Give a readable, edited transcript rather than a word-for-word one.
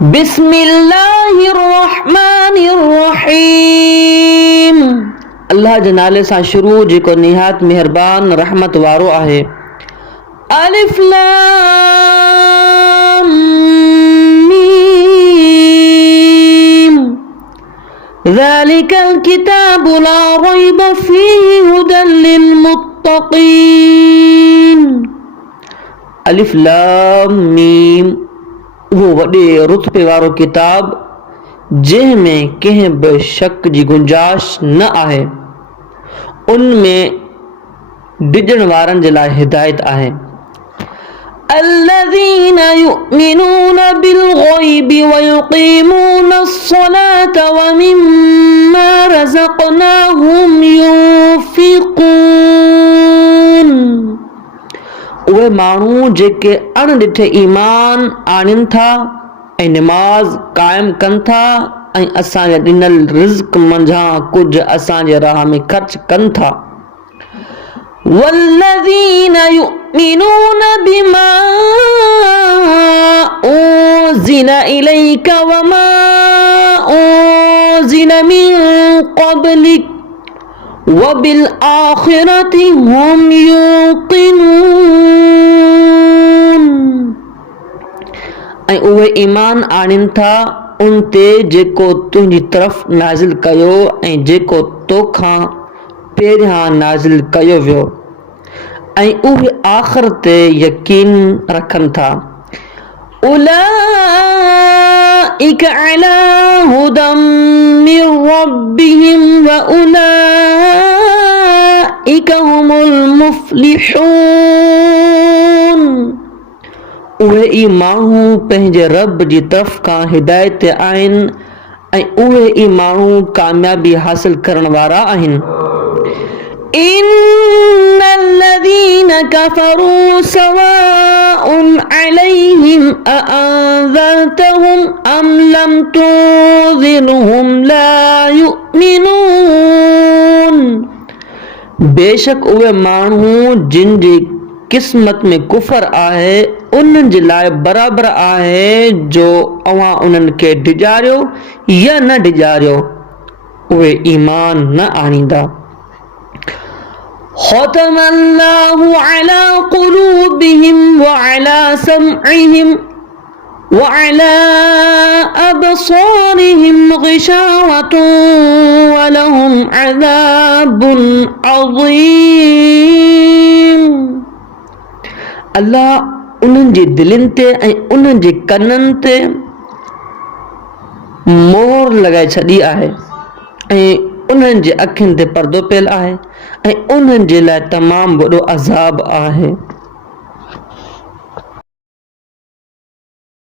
बिस्मिल्लाहिर्रहमानिर्रहीम। अल्लाह जे नाले सां शुरू जेको निहायत मेहरबान रहमत वारो आहे। अलिफ लाम मीम ज़ालिकल किताबु ला रैब फ़ीहि हुदल लिल मुत्तक़ीन। अलिफ लाम मीम वो वॾे रुतबे वारो किताब जंहिंमें कंहिं बि शक जी गुंजाइश न आहे। उनमें डिॼण वारनि जे लाइ हिदायत आहे। الذين يؤمنون بالغيب ويقيمون الصلاة ومما رزقناهم ينفقون। उहे माण्हू जेके अणॾिठे ईमान आणनि था ऐं निमाज़ क़ाइम कनि था ऐं असांजे ॾिनल रिज़्क़ मंझां कुझु असांजे राह में ख़र्च कनि था। वल्लज़ीन युमिनून बिमा उन्ज़िल इलैक वमा उन्ज़िल मिन क़ब्लिक वबिल आखिरति हुम यूक़िनून। ऐं उहे ईमान आणनि था उन ते जेको तुंहिंजी तरफ़ नाज़िल कयो ऐं जेको तोखां पहिरियां नाज़िल कयो वियो ऐं उहे आख़िर ते यकीन रखनि था। उलाइक अला हुदम मिन रब्बिहिम व उलाइक हुमुल मुफ़्लिहून। उहे ई माण्हू पंहिंजे रब जी तरफ़ खां हिदायत ते आहिनि ऐं उहे ई माण्हू कामयाबी हासिल करण वारा आहिनि। इन्नल्लज़ीन कफ़रू सवाउन अलैहिम अअंज़रतहुम अम लम तुंज़िरहुम ला युमिनून। बेशक उहे माण्हू जिन जी किस्मत में कुफर आहे उन्हनि जे लाइ बराबर आहे जो अवां उन्हनि खे डिॼारियो या न डिॼारियो, उहे ईमान न आणींदा। ختم الله على قلوبهم وعلى سمعهم وعلى أبصارهم غشاوة ولهم عذاب عظيم। अल्लाह उन्हनि जे दिलनि ते ऐं उन्हनि जे कननि ते मोहर लॻाए छॾी आहे ऐं उन्हनि जे अखियुनि ते पर्दो पियल आहे ऐं उन्हनि जे लाइ तमामु वॾो अज़ाब आहे।